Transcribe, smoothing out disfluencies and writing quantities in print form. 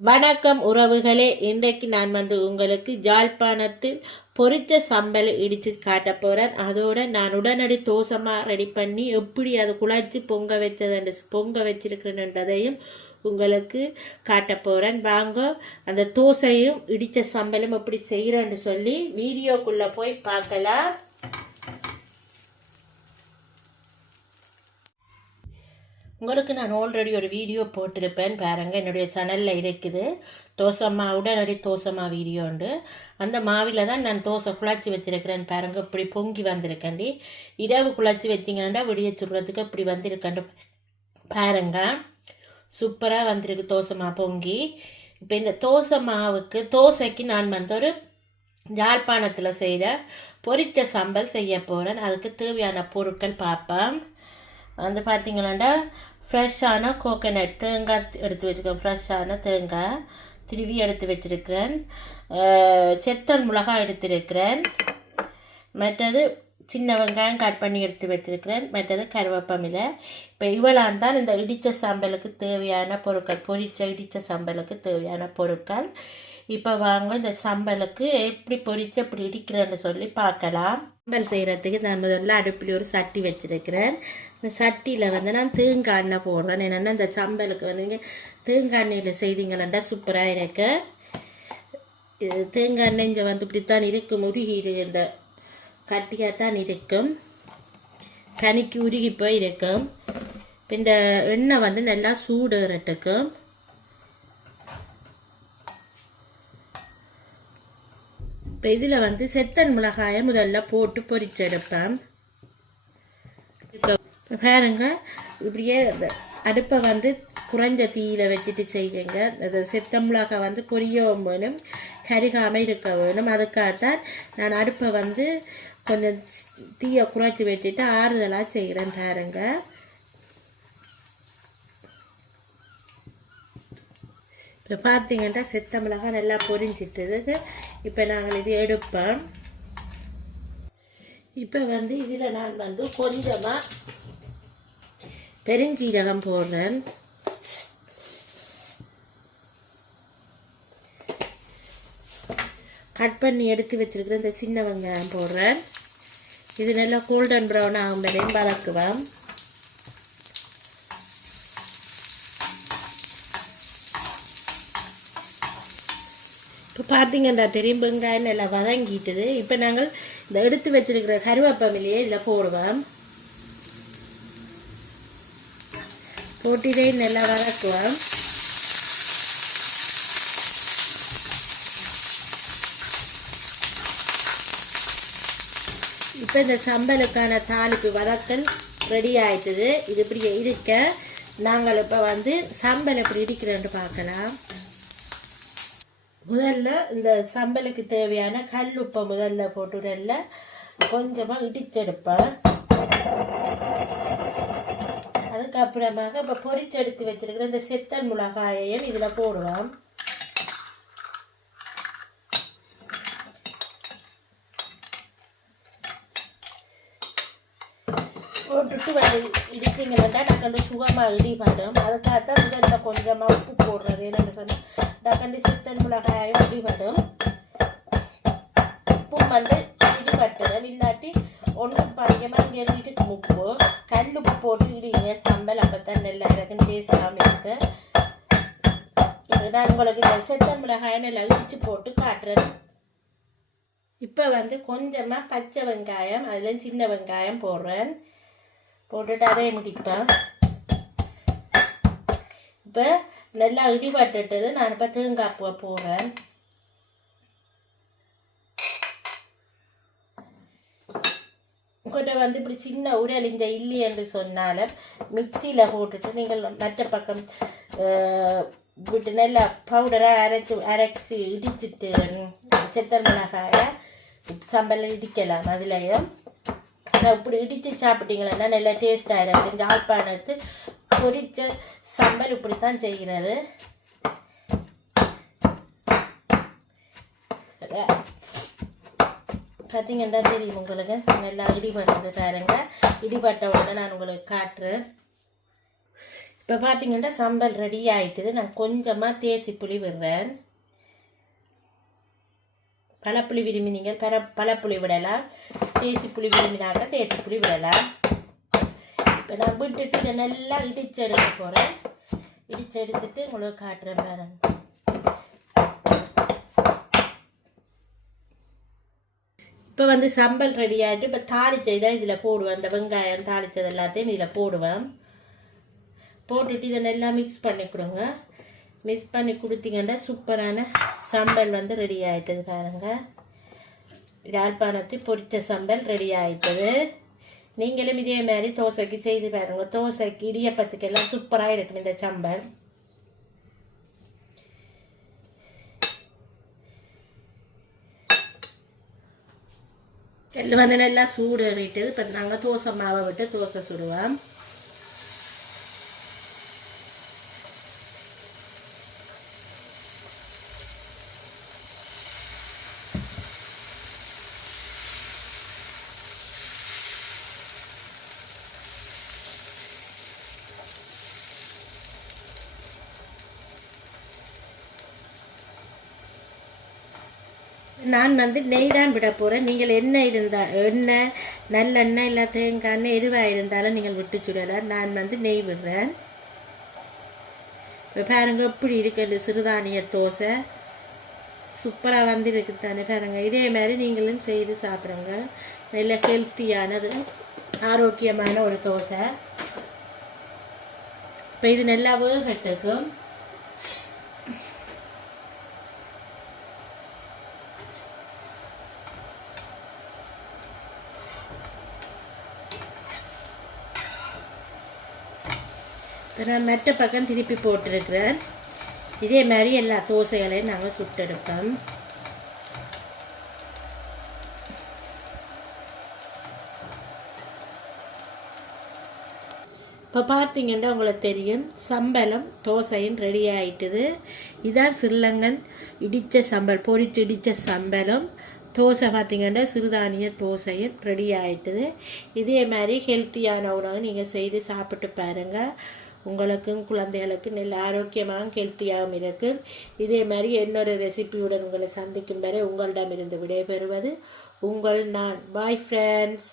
வணக்கம் உறவுகளே, இன்றைக்கு நான் உங்களுக்கு யாழ்ப்பாணத்தில் பொரிச்ச சம்பல் இடித்து காட்ட போகிறேன். அதோட நான் உடனடி தோசமாக ரெடி பண்ணி எப்படி அதை குழச்சி பொங்க வச்சிருக்கிறேன்றதையும் உங்களுக்கு காட்ட போகிறேன். வாங்க அந்த தோசையும் இடித்த சம்பலும் எப்படி செய்கிறேன்னு சொல்லி வீடியோக்குள்ளே போய் பார்க்கலாம். உங்களுக்கு நான் ஆல்ரெடி ஒரு வீடியோ போட்டிருப்பேன் பாருங்கள், என்னுடைய சேனலில் இருக்குது. உடனடி தோசைமா வீடியோ உண்டு. அந்த மாவில் தான் நான் தோசை குழச்சி வச்சுருக்கிறேன் பாருங்கள். இப்படி பொங்கி வந்திருக்கண்டி. இரவு குழச்சி வச்சிங்கன்னா விடிய சுடுறதுக்கு இப்படி வந்திருக்கண்டு பாருங்க. சூப்பராக வந்திருக்கு தோசைமா பொங்கி. இப்போ இந்த தோசைக்கு நான் ஒரு யாழ்ப்பாணத்தில் செய்த பொரிச்ச சம்பல் செய்ய போகிறேன். அதுக்கு தேவையான பொருட்கள் பார்ப்பேன். பார்த்தீங்களாண்டா ஃப்ரெஷ்ஷான கோகனட் தேங்காய் எடுத்து வச்சுருக்கேன். ஃப்ரெஷ்ஷான தேங்காய் திருவி எடுத்து வச்சுருக்கிறேன். செத்தல் மிளகாய் எடுத்துருக்கிறேன். மற்றது சின்ன வெங்காயம் கட் பண்ணி எடுத்து வச்சுருக்கிறேன். மற்றது கருவேப்பமில்லை. இப்போ இவ்வளவு தான் இந்த இடித்த சம்பலுக்கு தேவையான பொருட்கள், இடித்த சம்பலுக்கு தேவையான பொருட்கள். இப்போ வாங்க இந்த சம்பலுக்கு எப்படி இடிக்கிறேன்னு சொல்லி பார்க்கலாம். சம்பல் செய்கிறதுக்கு நான் முதல்ல அடுப்பில் ஒரு சட்டி வச்சுருக்கிறேன். இந்த சட்டியில் நான் தேங்காய் எண்ணெய் போடுறேன். என்னென்னா இந்த சம்பலுக்கு தேங்காய் எண்ணெயில் செய்தீங்கன்னா சூப்பராக இருக்கு. தேங்காய் எண்ணெய் இங்கே இப்படித்தான் இருக்கும். உருகி இந்த கட்டியாக தான் இருக்கும். கனிக்கு உருகி போய் இருக்கும். இப்போ இந்த எண்ணெய் நல்லா சூடுறதுக்கும் இப்போ இதில் செத்தன் மிளகாயை முதல்ல போட்டு பொரிச்செடுப்பேன். பாருங்க, இப்படியே அந்த அடுப்பை குறைஞ்ச தீயில் வச்சுட்டு செய்யுங்க. அந்த செத்த மிளகாய் பொரியவும் வேணும், கருகாமல் இருக்க வேணும். அதுக்காகத்தான் நான் அடுப்பை கொஞ்சம் தீயை குறைச்சி வச்சுட்டு ஆறுதலாக செய்கிறேன். பாருங்க, இப்போ பார்த்தீங்கன்னா செத்த மிளகாய் நல்லா பொரிஞ்சிட்டுது. இப்போ நாங்கள் இது எடுப்போம். இப்போ இதில் நான் கொஞ்சமாக பெருஞ்சீரகம் போடுறேன். கட் பண்ணி எடுத்து வச்சிருக்கிற இந்த சின்ன வெங்காயம் போடுறேன். இது நல்லா கோல்டன் ப்ரௌன் ஆகும் வரையும் வதக்குவேன். இப்போ பார்த்தீங்கன்னா தெரியும், வெங்காயம் நல்லா வதங்கிட்டுது. இப்போ நாங்கள் இந்த எடுத்து வச்சிருக்கிற கருவேப்பமில்லையே இதில் போடுவோம். போட்டிலே நல்லா வதக்குவோம். இப்போ இந்த சம்பலுக்கான தாளிப்பு வதக்கல் ரெடி ஆயிட்டுது. இது இப்படி இருக்க நாங்கள் இப்போ சம்பல் எப்படி இடிக்கிறேன்னு பார்க்கலாம். முதல்ல இந்த சம்பலுக்கு தேவையான கல் உப்பை முதல்ல போட்டுடல கொஞ்சமாக இடிச்செடுப்பேன். அதுக்கப்புறமாக இப்போ பொரிச்செடுத்து வச்சிருக்கிற இந்த செத்தல் மிளகாயையும் இதில் போடுவோம். போட்டுட்டு இடிச்சிங்கன்னா டக்கண்டு சுகமாக இடிபடும். அதுக்காகத்தான் முதல்ல கொஞ்சமாக உப்பு போடுறது. என்னென்னு சொன்னால் டக்கண்டு செத்தல் மிளகாயும் இடிபடும். உப்பும் இடிபட்டுடும். இல்லாட்டி ஒன்றும் பாடிக்கமாக அங்கே இருக்கு உப்பு. கல் உப்பு போட்டு இடிங்க சம்பல். அப்போத்தான் நல்லா இருக்குன்னு டேஸ்டாகவும் இருக்கு. நான் உங்களுக்கு இந்த செத்தல் மிளகாயை நல்லா இடிச்சு போட்டு காட்டுறேன். இப்போ கொஞ்சமாக பச்சை வெங்காயம், அதில் சின்ன வெங்காயம் போடுறேன். போட்டுட்டு அதே முடிப்பேன். இப்போ நல்லா இடிபட்டுட்டது. நான் இப்போ தேங்காய் பூவை போடுறேன். உங்கள்கிட்ட இப்படி சின்ன உரல் இந்த இல்லை என்று சொன்னாலும் மிக்சியில் போட்டுட்டு நீங்கள் மற்ற பக்கம் விட்டு நல்லா பவுடராக அரைச்சி இடிச்சிட்டு செத்தல் மிளகாயை சம்பல் இடிக்கலாம். அதுலேயும் இப்படி இடித்து சாப்பிட்டீங்களா நல்லா டேஸ்டாக இருக்கும். யாழ்ப்பாணத்து பொரிச்ச சம்பல் இப்படித்தான் செய்கிறது. பார்த்தீங்கன்னா தெரியும் உங்களுக்கு, நல்லா இடிபடுறது பாருங்க. இடிபட்ட உடனே நான் உங்களுக்கு காட்டுறேன். இப்போ பார்த்தீங்கன்னா சம்பல் ரெடி ஆகிட்டுது. நான் கொஞ்சமாக தேசி புளி விடுறேன். பழப்புளி விரும்பினீங்க பழப்புளி விடலாம், தேசி புளி விரும்பினாக்க தேசி புளி விடலாம். இப்போ நான் விட்டுட்டு இதை நல்லா இடித்து எடுக்க போகிறேன். இடித்து எடுத்துட்டு உங்களுக்கு காட்டுறேன் பாருங்க. இப்போ வந்து சம்பல் ரெடி ஆகிட்டு இப்போ தாளிச்சதை தான் இதில் போடுவேன். அந்த வெங்காயம் தாளித்தது எல்லாத்தையும் இதில் போடுவேன். போட்டுட்டு இதை நல்லா மிக்ஸ் பண்ணி கொடுங்க. மிக்ஸ் பண்ணி கொடுத்தீங்கன்னா சூப்பரான சம்பல் வந்து ரெடி ஆகிட்டது பாருங்கள். யாழ்ப்பாணத்து பொரித்த சம்பல் ரெடி ஆகிட்டது. நீங்களும் இதே மாதிரி தோசைக்கு செய்து பாருங்கள். தோசைக்கு இடியப்பத்துக்கெல்லாம் சூப்பராக இருக்கும் இந்த சம்பல். எல்லாம் வந்து நல்லா சூடு ஏறிட்டு இப்போ நாங்கள் தோசை மாவை விட்டு தோசை சுடுவோம். நான் வந்து நெய் தான் விட போகிறேன். நீங்கள் எண்ணெய் இருந்தால் எண்ணெய், நல்லெண்ணெய் இல்லை தேங்காய் எண்ணெய் எதுவாக இருந்தாலும் நீங்கள் விட்டு சுடலாம். நான் வந்து நெய் விடுறேன். இப்போ பாருங்க எப்படி இருக்குது சிறுதானிய தோசை. சூப்பராக வந்துருக்கு தானே பாருங்கள். இதே மாதிரி நீங்களும் செய்து சாப்பிடுங்க. நல்ல ஹெல்த்தியானது, ஆரோக்கியமான ஒரு தோசை. இப்போ இது நல்லா வேகட்டுக்கும். நான் மெட்ட பக்கம் திருப்பி போட்டிருக்கிறேன். இதே மாதிரி எல்லா தோசைகளையும் நாங்கள் சுட்டெடுப்போம். இப்போ பார்த்தீங்கன்னா உங்களுக்கு தெரியும் சம்பளம் தோசையும் ரெடி ஆகிட்டுது. இதான் ஸ்ரீலங்கன் இடித்த சம்பல், பொரித்து இடித்த சம்பளம் தோசை. பார்த்திங்கன்னா சிறுதானிய தோசையும் ரெடி ஆகிட்டுது. இதே மாதிரி ஹெல்த்தியான உணவு நீங்கள் செய்து சாப்பிட்டு பாருங்கள். உங்களுக்கும் குழந்தைகளுக்கும் நல்ல ஆரோக்கியமாகவும் ஹெல்த்தியாகவும் இருக்கும். இதே மாதிரி இன்னொரு ரெசிபியுடன் உங்களை சந்திக்கும் வரை உங்களிடமிருந்து விடைபெறுவது உங்கள் நான். Bye friends.